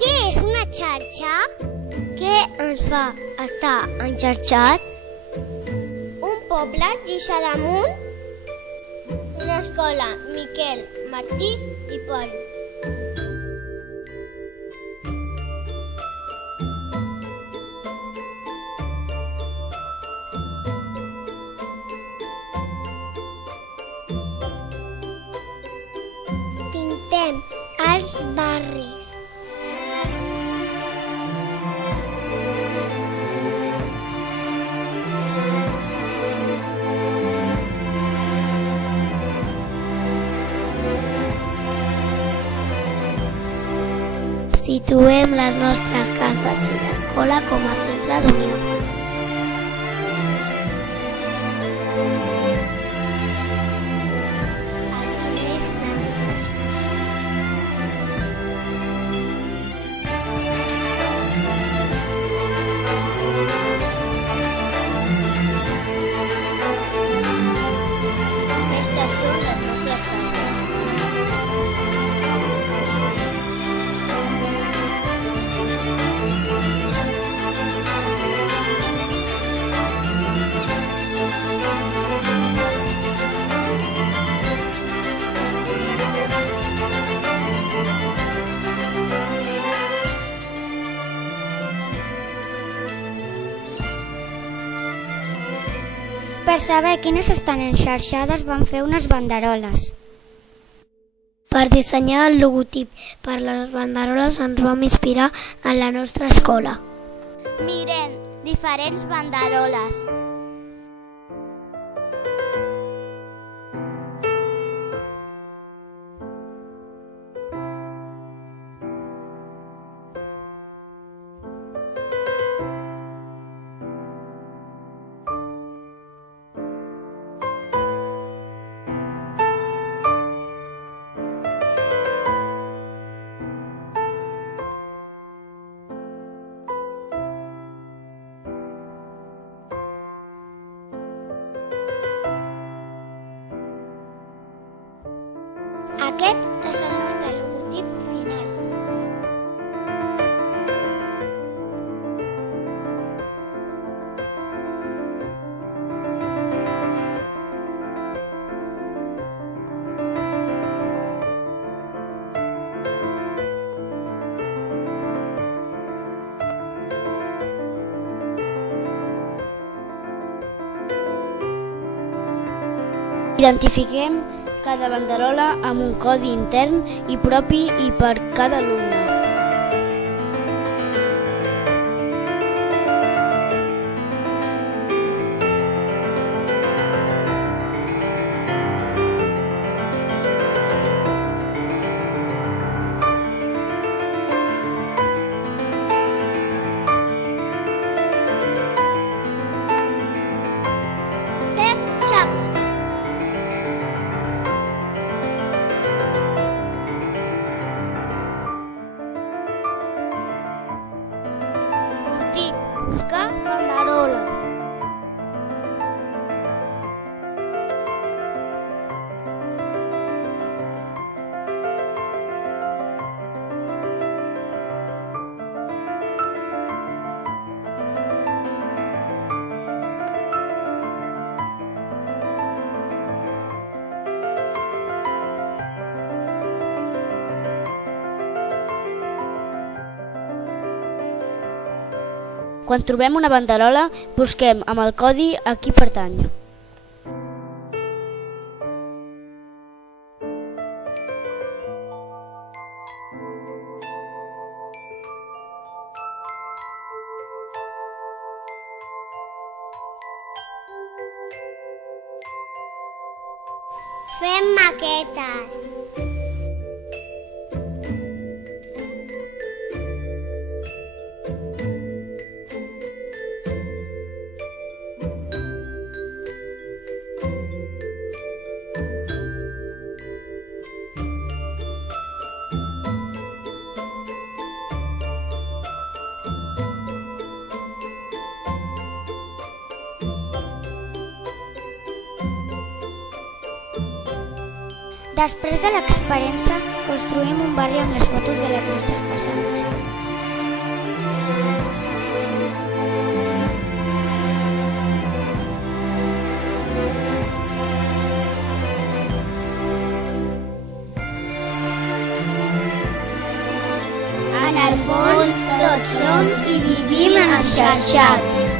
Què és una xarxa? Què ens fa estar enxarxats? Un poble, Lliçà d'Amunt. Una escola, Miquel, Martí i Pol. Pintem els barris. Situem les nostres cases i l'escola com a centre d'unió. Aquí és la nostra xarxa. Aquestes són les nostres cases. Per saber quines estan enxarxades van fer unes banderoles. Per dissenyar el logotip per les banderoles ens vam inspirar en la nostra escola. Mirem diferents banderoles. Aquest és el nostre logotip final. Identifiquem cada banderola amb un codi intern i propi i per cada alumne. Fem xapes. Buscar banderola. Quan trobem una banderola, busquem amb el codi a qui pertany. Fem maquetes. Després de l'experiència, construïm un barri amb les fotos de les nostres façanes. En el fons, tots som i vivim enxarxats.